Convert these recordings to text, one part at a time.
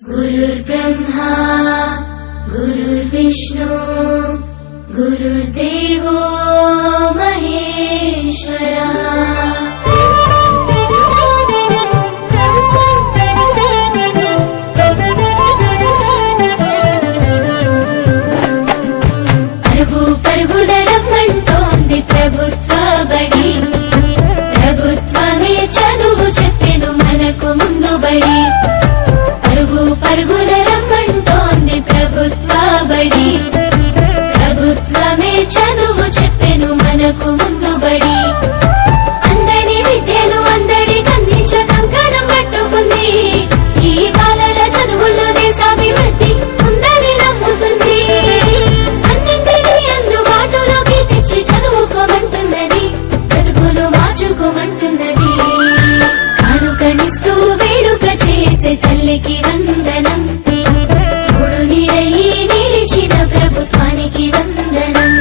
गुरुर्ब्रह्मा गुरुर्विष्णु गुरुर्देवो महेश्वरा। పరుగు పరుగున రమ్మంటోంది ప్రభుత్వ బడి, ప్రభుత్వమే చదువు చెప్పెను మనకు ముందు బడి. పరుగు పరుగున రమ్మంటోంది ప్రభుత్వ బడి, ప్రభుత్వమే చదువు చెప్పెను మనకు ముందు బడి. అందరి విద్యను అందరికి అందించ కంకణం పట్టుకుంది, ఈ బాలల చదువుల్లో దేశాభివృద్ధి ఉందని నమ్ముతుంది. అన్నింటినీ అందుబాటులోకి తెచ్చి చదువుకోమంటున్నది, బ్రతుకును మార్చుకోమంటున్నది. కానుకనిస్తూ వేడుక చేసే తల్లికి వందనం, తోడు నీడయి నిలిచిన ప్రభుత్వానికి వందనం.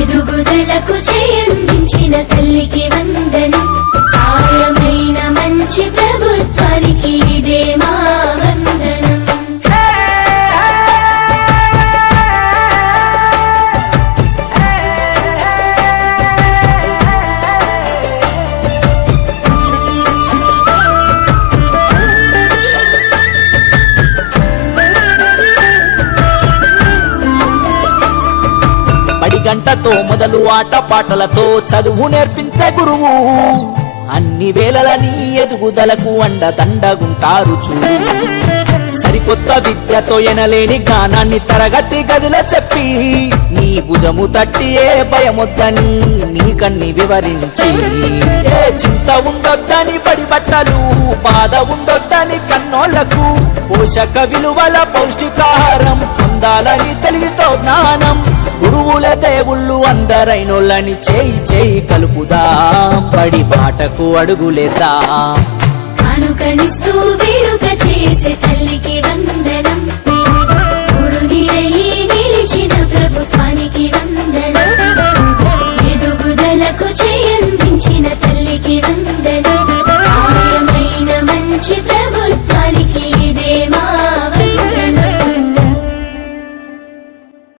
ఎదుగుదలకు చేయందించిన తల్లికి వందనం, సాయమైన మంచి ప్రభుత్వానికి ఇదే మా వందనం. బడి గంటతో మొదలు ఆట పాటలతో చదువు నేర్పించే గురువు, అన్ని వేళలని ఎదుగుదలకు అండదండగుంటారు చూడు. సరికొత్త విద్యతో ఎనలేని జ్ఞానాన్ని తరగతి గదిలో చెప్పి, నీ భుజము తట్టి ఏ భయమొద్దని నీకన్ని వివరించి, ఏ చింత ఉండొద్దని బడి బట్టలు, బాధ ఉండొద్దని కన్నోళ్లకు, పోషక విలువల పౌష్టికాహారం పొందాలని తెలివితో జ్ఞానం. గురువుల దేవుళ్ళు అందరైనోళ్ళని చేయి చేయి కలుపుదాం, బడి బాటకు అడుగులేద్దాం. కానుకనిస్తూ వేడుక చేసే తల్లికి